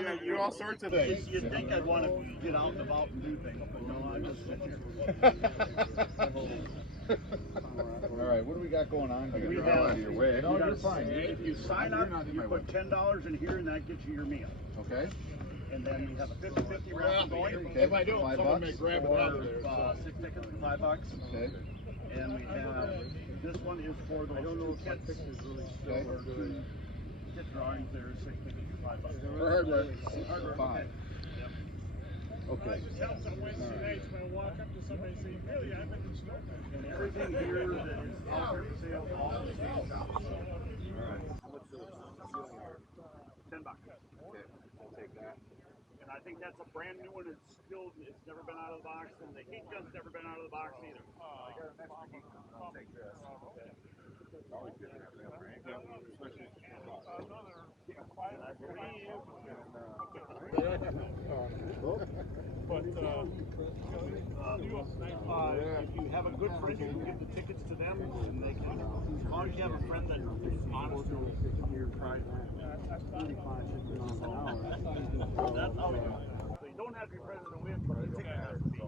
Yeah, you do all sorts of things. You'd think I'd want to get out and about and do things, but no, I just sit here. All right, what do we got going on here? We You're have- out of your way. No, You you're gotta- fine. If you sign up, you put $10 in here and that gets you your meal. Okay. And then we have a 50-50 raffle going. Okay. If I don't, someone may grab it out of there. For 6 tickets for $5. Okay. And we have, this one is for those two kits. Okay. Two kit drawings there, 6 tickets for $5. For hardware. Hardware, Five. Yep. Okay. Helps on Wednesday nights when I walk up to somebody and say, really, I've been in snowman. And everything here that is out there for sale, all the same shop. $10. Okay. I'll take that. And I think that's a brand new one. It's still, it's never been out of the box, and the heat gun's never been out of the box either. I got an extra heat gun. I'll take this. Always good to have that, right? Especially But, If you have a good friend, you can give the tickets to them, and they can, as long as you have a friend that is honest. That's how we do it. So you don't have your friend to win, but the ticket has to be.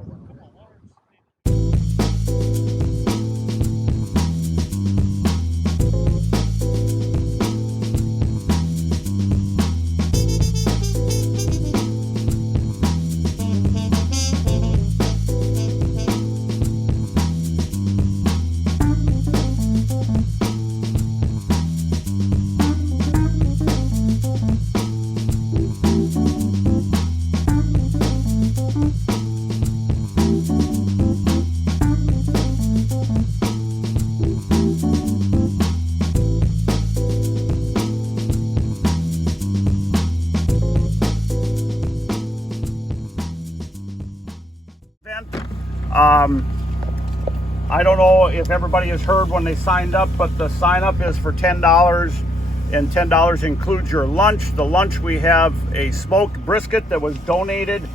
I don't know if everybody has heard when they signed up, but the sign up is for $10, and $10 includes your lunch. The lunch, we have a smoked brisket that was donated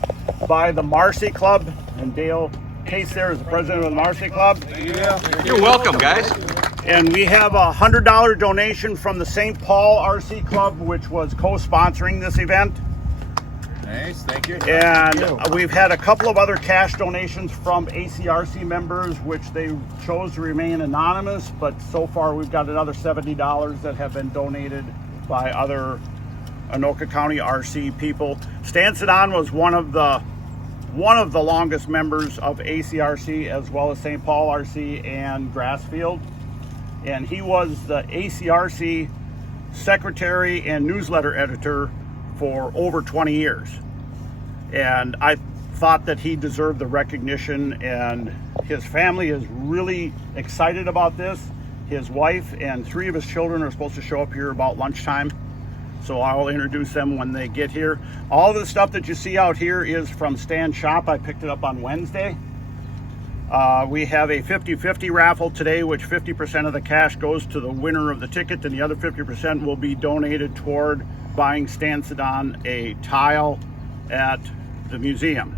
by the Marcy Club, and Dale Case there is the president of the Marcy Club. You're welcome, guys. And we have a $100 donation from the St. Paul RC Club, which was co-sponsoring this event. Nice, thank you. And we've had a couple of other cash donations from ACRC members, which they chose to remain anonymous, but so far we've got another $70 that have been donated by other Anoka County RC people. Stan Sedon was one of the longest members of ACRC, as well as St. Paul RC and Grassfield. And he was the ACRC secretary and newsletter editor for over 20 years. And I thought that he deserved the recognition, and his family is really excited about this. His wife and 3 of his children are supposed to show up here about lunchtime, so I'll introduce them when they get here. All the stuff that you see out here is from Stan's shop. I picked it up on Wednesday. We have a 50-50 raffle today, which 50% of the cash goes to the winner of the ticket, and the other 50% will be donated toward buying Stan Sedon a tile at the museum.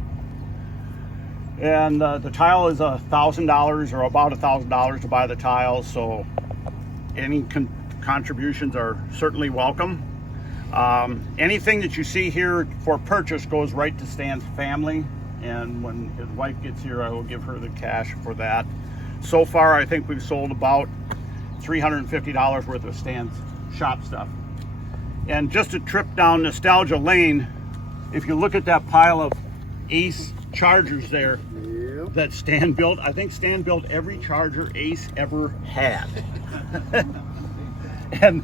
And the tile is $1,000, or about $1,000 to buy the tile, so any contributions are certainly welcome. Anything that you see here for purchase goes right to Stan's family, and when his wife gets here, I will give her the cash for that. So far, I think we've sold about $350 worth of Stan's shop stuff. And just a trip down nostalgia lane, if you look at that pile of Ace Chargers there that Stan built, I think Stan built every Charger Ace ever had. And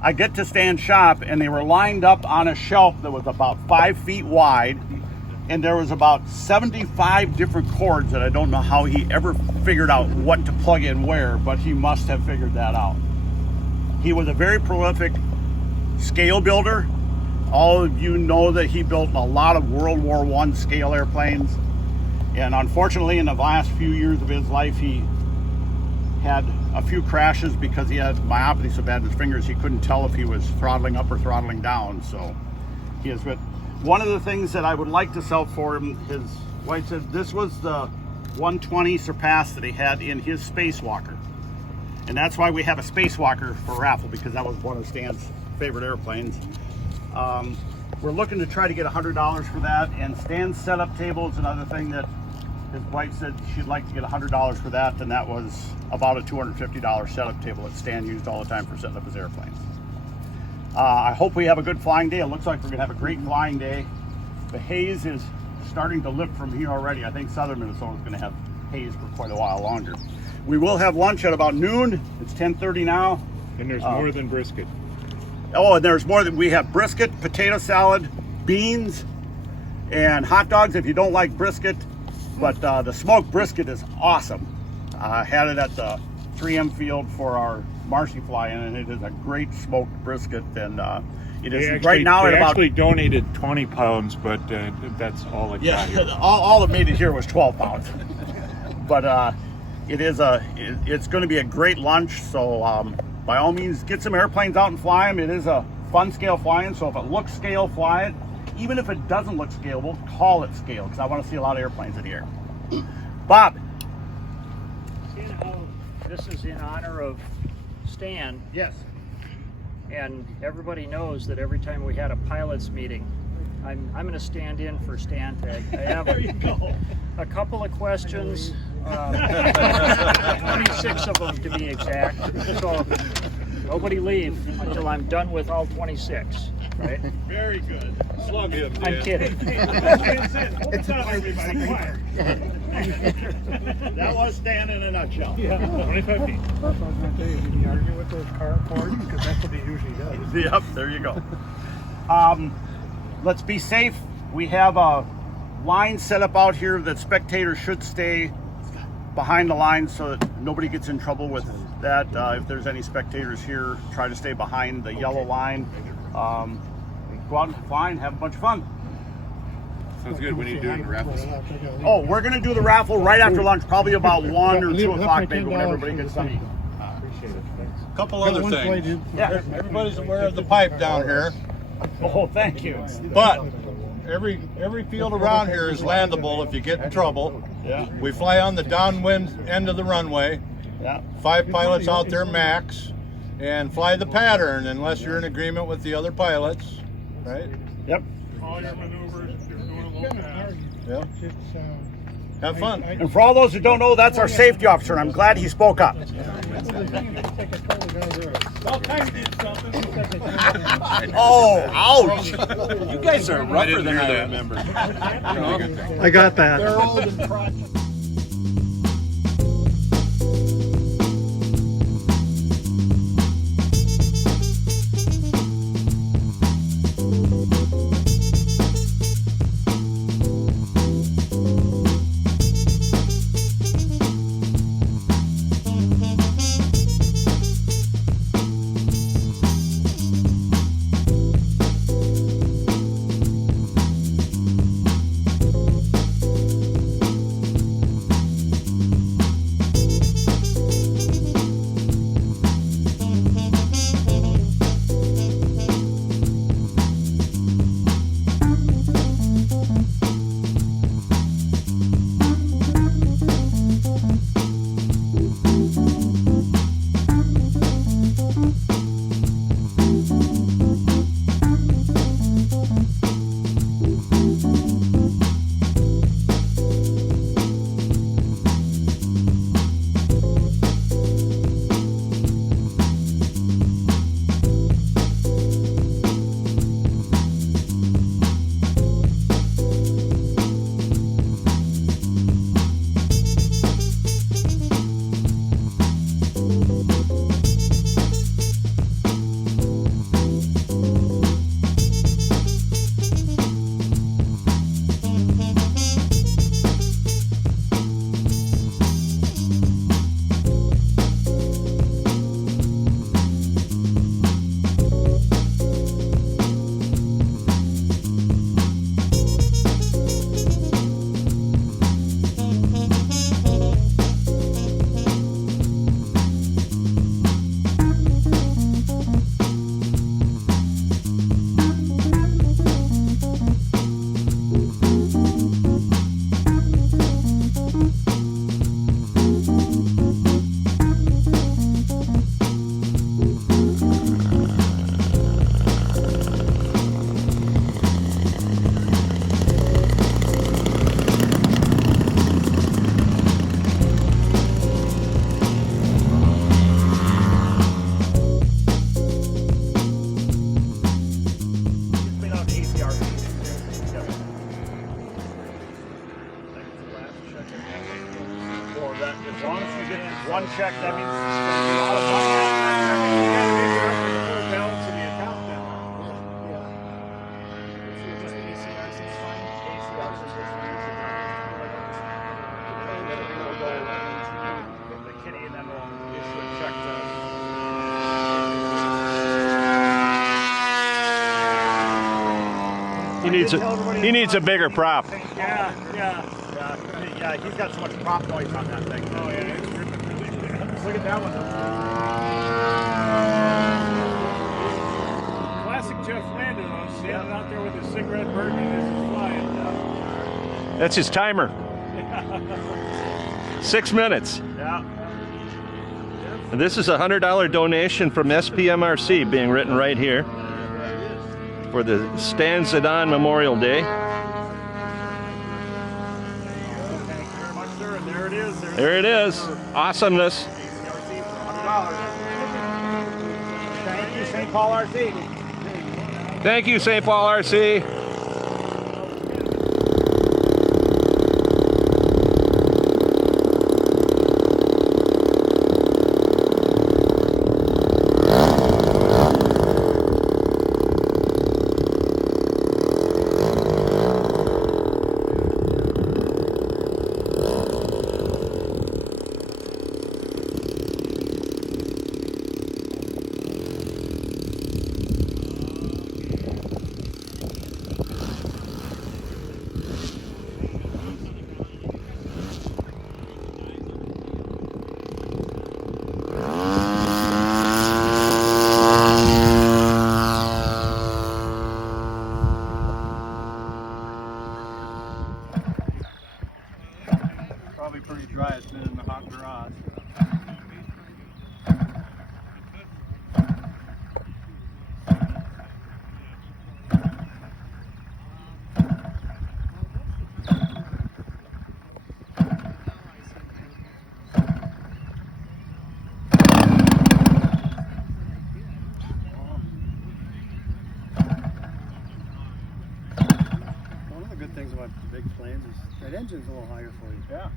I get to Stan's shop, and they were lined up on a shelf that was about 5 feet wide, and there was about 75 different cords that I don't know how he ever figured out what to plug in where, but he must have figured that out. He was a very prolific scale builder. All of you know that he built a lot of World War I scale airplanes, and unfortunately in the last few years of his life he had a few crashes because he had myopathy so bad in his fingers he couldn't tell if he was throttling up or throttling down. So he has been one of the things that I would like to sell for him. His wife said this was the 120 Surpass that he had in his Spacewalker, and that's why we have a Spacewalker for raffle, because that was one of Stan's favorite airplanes. we're looking to try to get $100 for that. And Stan's setup table is another thing that his wife said she'd like to get $100 for that, and that was about a $250 setup table that Stan used all the time for setting up his airplanes. I hope we have a good flying day. It looks like we're gonna have a great flying day. The haze is starting to lift from here already. I think southern Minnesota is gonna have haze for quite a while longer. We will have lunch at about noon. It's 10:30 now. And there's more than brisket. Oh, and there's more than we have: brisket, potato salad, beans, and hot dogs if you don't like brisket. But the smoked brisket is awesome. I had it at the 3M field for our Marcy fly in, and it is a great smoked brisket. And it is right now at about. Actually donated 20 pounds, but that's all it got here. all that made it here was 12 pounds. But it's going to be a great lunch. So by all means, get some airplanes out and fly them. It is a fun scale flying. So if it looks scale, fly it. Even if it doesn't look scale, we'll call it scale because I want to see a lot of airplanes in the air. Bob. Seeing how this is in honor of Stan, Yes. and everybody knows that every time we had a pilots meeting, I'm going to stand in for Stan Tag. I have a couple of questions, 26 of them to be exact. So nobody leave until I'm done with all 26. Right? Very good. Slug him, I'm kidding. It's not everybody. Quiet. That was Stan in a nutshell. 25 feet. That's what I was going to tell you. Did you argue with those car ports? Because that's what he usually does. Yep, there you go. Let's be safe. We have a line set up out here that spectators should stay behind the line so that nobody gets in trouble with that. If there's any spectators here, try to stay behind the yellow line. Go out and fly and have a bunch of fun. Sounds good. When are you doing the raffles? Oh, we're going to do the raffle right after lunch, probably about 1 or 2 o'clock, maybe, when everybody gets done eating. Appreciate it. Thanks. Couple other things. Yeah. Everybody's aware of the pipe down here, Oh, thank you. but every field around here is landable if you get in trouble. Yeah. We fly on the downwind end of the runway. Yeah. 5 pilots out there max, and fly the pattern unless you're in agreement with the other pilots, right? Yep. All your maneuvers, you're doing a little fast. Yeah. Have fun. And for all those who don't know, that's our safety officer, and I'm glad he spoke up. Oh, ouch. You guys are rougher than I remember. I got that. They're old and crotchety. get one check, that means it's going to be a lot of money. Full balance in the account then. Just ACRC is fine. ACRC is the kitty, and then we'll issue a check to. He needs a bigger prop. Yeah. Yeah, he's got so much prop noise on that thing. Oh, yeah, it's ripping really bad. Look at that one. Classic Jeff Landon, though, standing out there with his cigarette burning as he's flying. That's his timer. 6 minutes. Yeah. And this is a $100 donation from SPMRC being written right here for the Stan Zdon Memorial Day. Thank you very much, sir. And there it is. There it is. Awesomeness. ACRC for $100. Thank you, St. Paul RC. Thank you, St. Paul RC. Probably pretty dry. It's been in the hot garage. One of the good things about the big planes is that engine's a little higher for you. Yeah.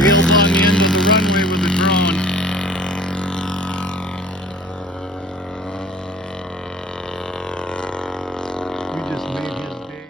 Wheels on the end of the runway with a drone. We just made his day.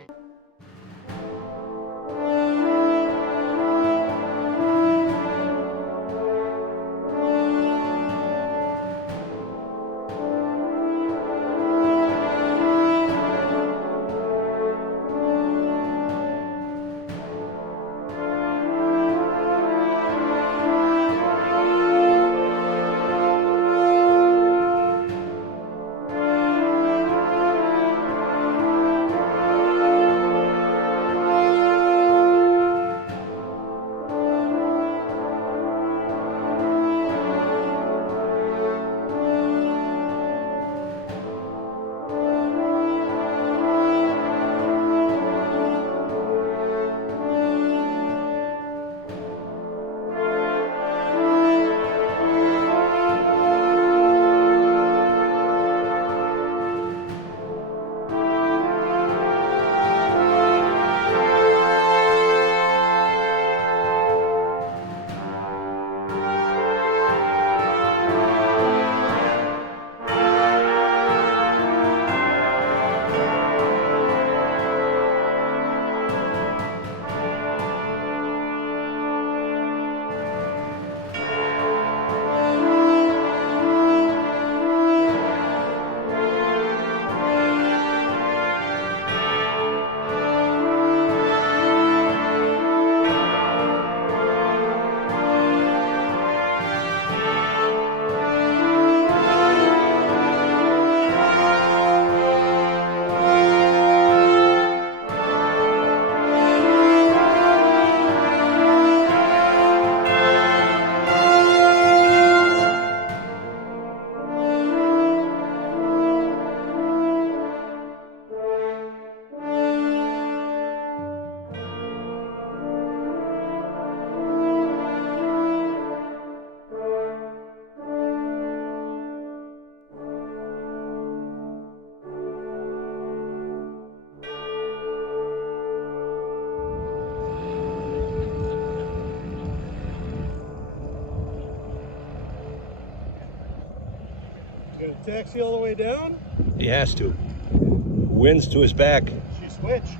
Got a taxi all the way down? He has to. Wind's to his back. She switched.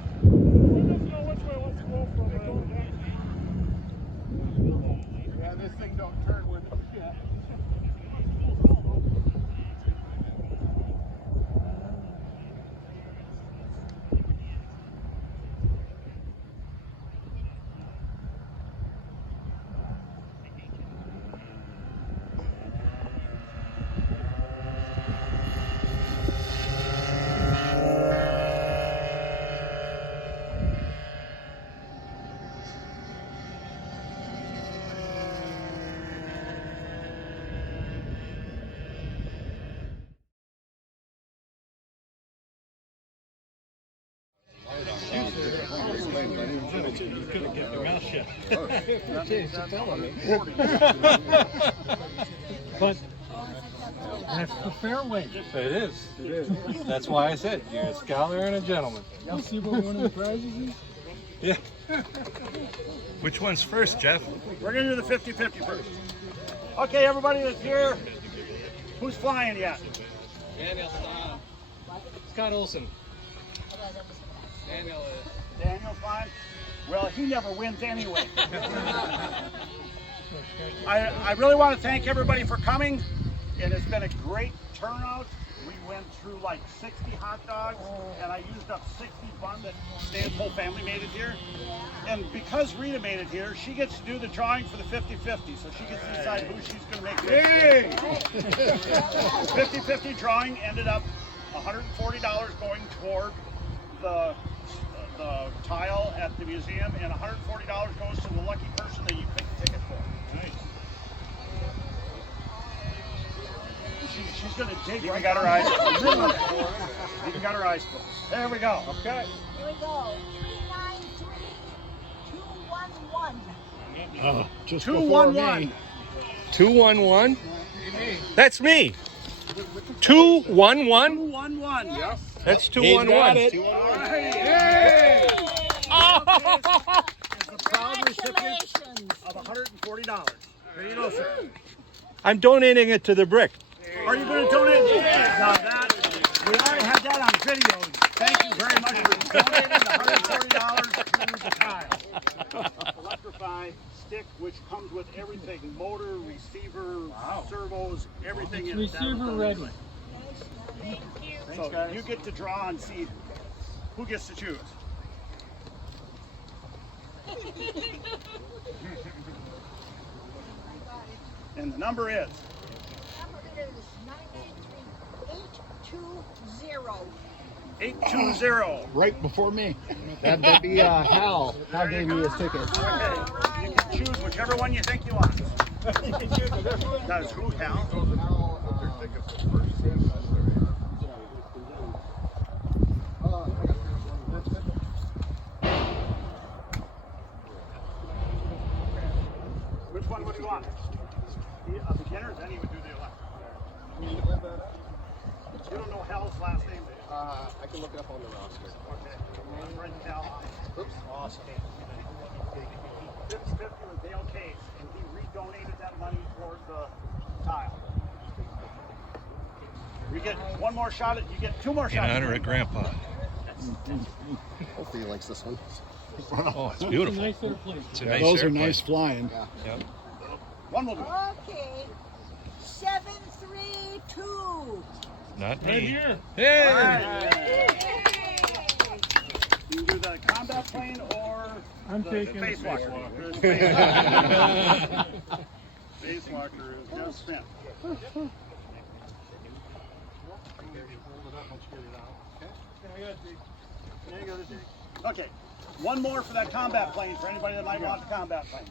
Yeah, this thing don't turn with it. Yeah. But that's the fairway. It is. It is. That's why I said you're a scholar and a gentleman. You see what one of the prizes is? Yeah. Which one's first, Jeff? We're going to do the 50-50 first. Okay, everybody that's here, who's flying yet? Scott Olson. Daniel's flying? Well, he never wins anyway. I really want to thank everybody for coming, and it's been a great turnout. We went through like 60 hot dogs, and I used up 60 buns that Stan's whole family made it here. And because Rita made it here, she gets to do the drawing for the 50-50, so she gets to decide who she's going to make it. 50-50 drawing ended up $140 going toward the tile at the museum, and $140 goes to the lucky person that you pick a ticket for. Nice. She's going to dig. Even got her eyes closed. Even got her eyes closed. There we go. Okay. Here we go. 393-211. Oh, just 211. 211? That's me. 211? 211. Yep. That's 211. All right. Yay! Oh! Is the proud recipient of $140. There you go, sir. I'm donating it to the brick. Are you going to donate? Now that we already had that on video. Thank you very much for donating the $140 to the tile. Electrify stick, which comes with everything: motor, receiver, servos, everything in it. Receiver ready. Thank you. So you get to draw and see who gets to choose. And the number is? Number is 993-820. 820. Right before me. That'd be Hal. Hal gave me his ticket. Okay. You can choose whichever one you think you want. That is who, Hal? Which one would you want? A beginner, then he would do the electric. You don't know Hal's last name, do you? I can look it up on the roster. Okay. I'm writing Hal on. Oops. Awesome. 50-50 with Dale Case, and he redonated that money towards the tile. You get one more shot at, you get two more shots. In honor of Grandpa. Hopefully he likes this one. Oh, it's beautiful. Nice little place. It's a nice Those airplane. are nice flying. Yep. One will do. Okay. 732. Not Right me. here. Hey! All right. Yay. You can do the combat plane or I'm the taking space the walker. Space walker is just spent. Okay, one more for that combat plane for anybody that might want the combat plane.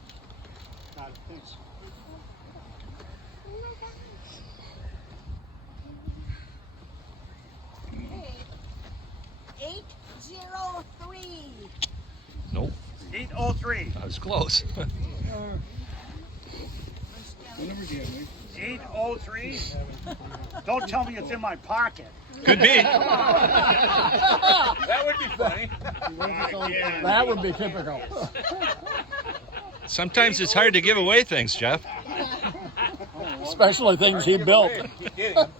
Okay. 803. Nope. 803. I was close. 803. Don't tell me it's in my pocket. Could be. That would be funny. That would be typical. Sometimes it's hard to give away things, Jeff. Especially things he built. He did it.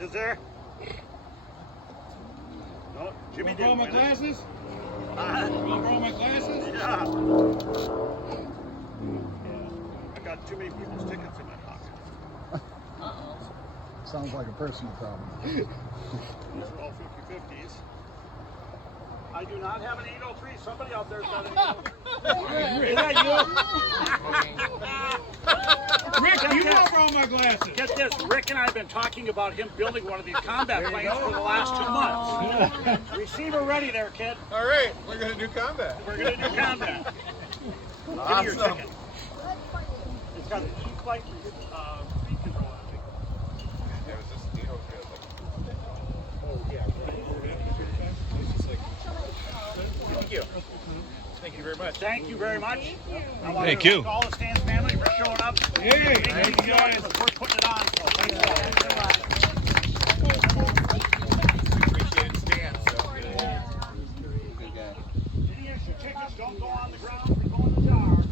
Is there? No, Jimmy Borrow didn't my win it. glasses? Borrow my glasses? Yeah. I got too many people's tickets in my pocket. Sounds like a personal problem. These are all 50-50s. I do not have an 803. Somebody out there's got an 803. Is that you? Rick, you don't borrow my glasses. Get this, Rick and I have been talking about him building one of these combat planes for the last 2 months. Receiver ready there, kid. All right, we're gonna do combat. We're going to do combat. Give me your ticket. It's got an E-Flight speed control, I think. Thank you. Thank you very much. Thank you very much. I want Thank to you. thank all the Stan's family for showing up. Hey, Thank you guys for putting it on. So thanks a lot. Appreciate Stan. Any extra tickets don't go on the ground, they go in the jar.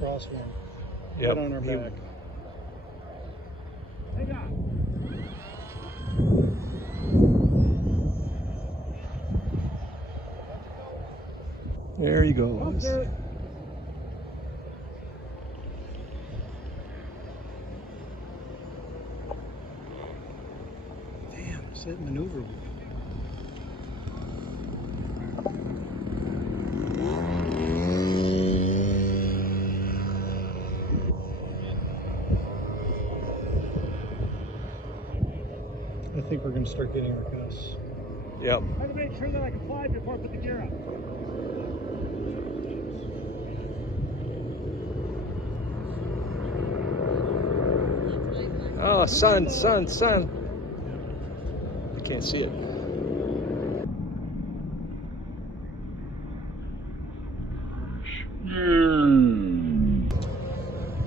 Crosswind. Yep. Right on our back. Hang on. There he goes. Damn, it's that maneuverable. I think we're going to start getting our gusts. Yep. I have to make sure that I can fly before I put the gear up. Oh, sun. I can't see it.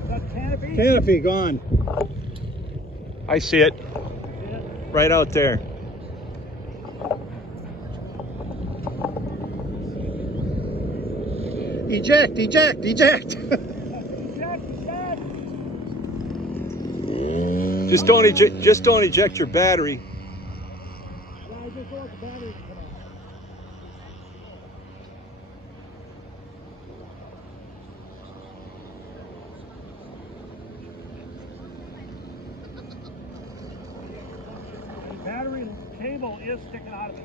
That canopy? Canopy gone. I see it. Right out there. Eject, eject, eject. Just don't eject your battery. The battery cable is sticking out of it.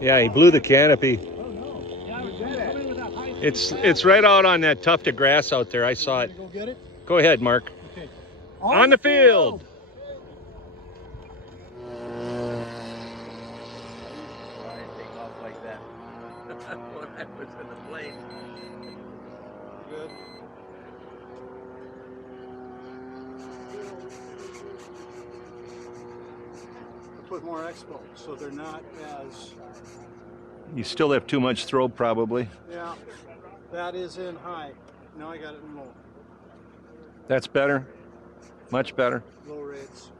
Yeah, he blew the canopy. Yeah, I was coming in with that high speed It's right out on that tuft of grass out there. I saw it. Go get it. Go ahead, Mark. Okay. On the field. Good. Put more expo, so they're not as. You still have too much throw, probably. Yeah, that is in high. Now I got it in low. That's better. Much better. Low rates.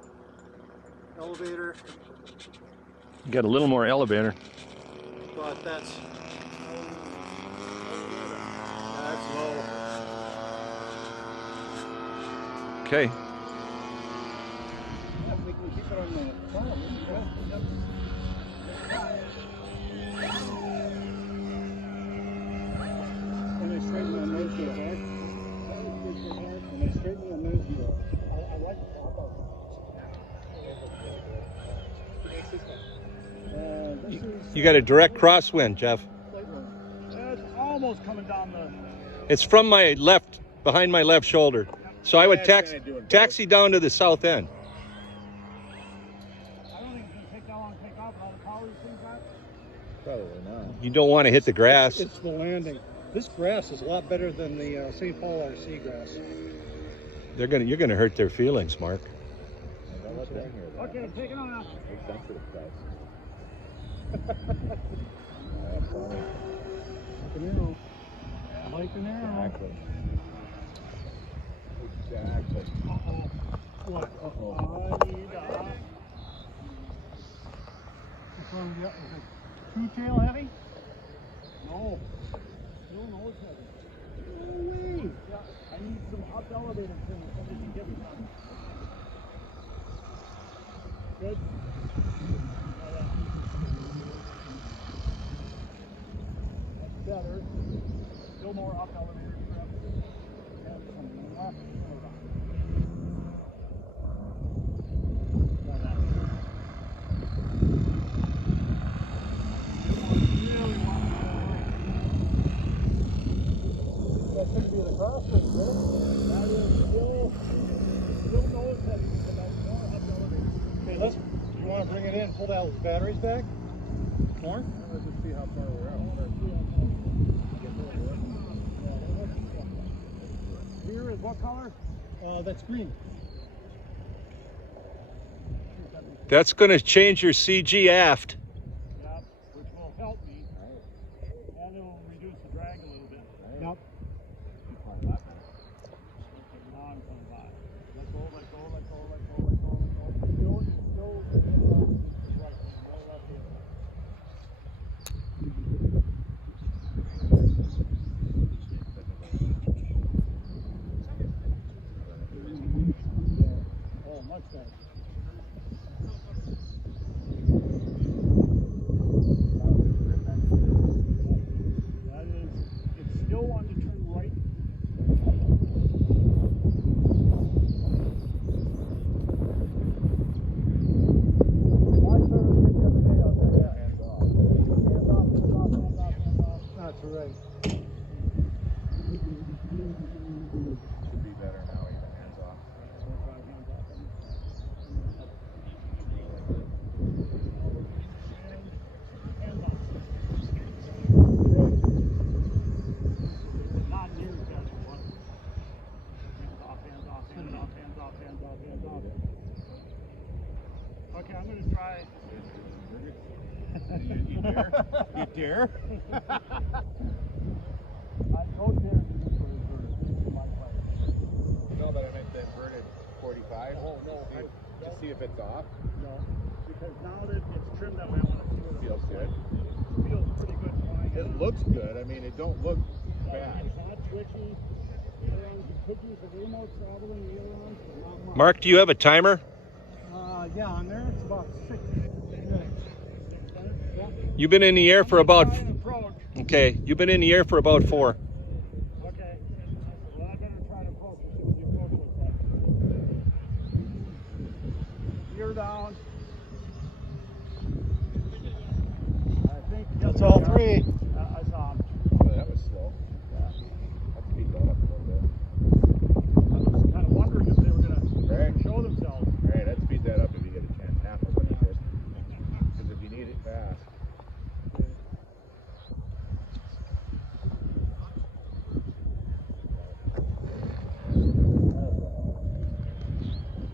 Elevator, You got a little more elevator. but that's low. Okay. We can keep it on the column. You got a direct crosswind, Jeff. It's almost coming down the. It's from my left, behind my left shoulder. So I would taxi down to the south end. I don't think it's gonna take that long to take off with all the power these things got. Probably not. You don't want to hit the grass. It's the landing. This grass is a lot better than the St. Paul RC grass. You're gonna hurt their feelings, Mark. Okay, take it on out. Like an arrow. Exactly. What? Uh-oh. Is it two-tail heavy? No. Still nose heavy. No way. Yeah, I need some up elevator thing if somebody can get me some. Good. That's better. Still more up elevator trip. And some left. That could be the crosswind, right? That is still nose heavy, but that's more up elevator. Okay, you want to bring it in, pull those batteries back? More? Let's just see how far we're out. Here is what color? That's green. That's gonna change your CG aft. Yep, which will help me. And it will reduce the drag a little bit. Yep. Now I'm coming by. Let go, let go, let go, let go, let go, let go. Still right. No left here. Oh, much better. That is, it's still wanting to turn right. My service did the other day, I'll tell you that. Hands off, hands off, hands off, hands off, hands off. That's right. Should be better now, even hands off. Not near as bad as it was. Hands off, hands off, hands off, hands off, hands off, hands off. Okay, I'm gonna try. You dare? You dare? I don't dare do this for inverted. This is my play. No, but I meant the inverted 45. Oh, no. To see if it's off. No, because now that it's trimmed that way, I want to see what it Feels looks good. like. It feels pretty good flying. It looks good. I mean, it don't look bad. It's not twitchy. You could use a way more traveling ailerons, but not much. Mark, do you have a timer? Yeah, on there it's about 6 minutes. Yeah. You've been in the air for about. Try and approach. Okay, you've been in the air for about 4. Okay. Well, I better try to approach and see what the approach looks like. Gear down. I think That's all three. I saw him. Oh, that was slow. Let's speed that up a little bit. I was kind of wondering if they were going to Right. show themselves. All right, let's speed that up if you get a chance. Half of what you did. Because if you need it fast.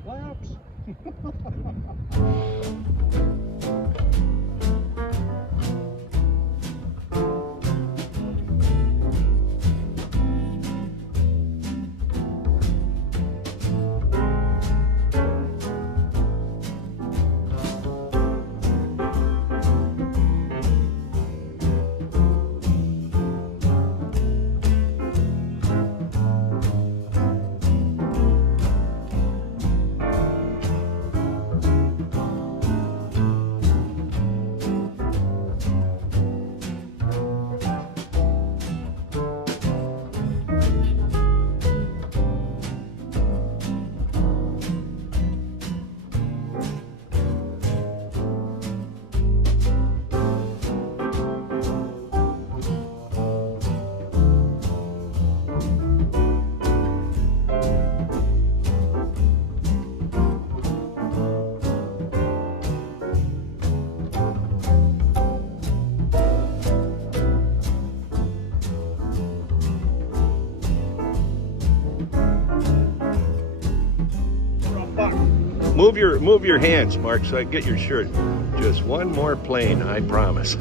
Flaps. Move your hands, Mark, so I can get your shirt. Just one more plane, I promise.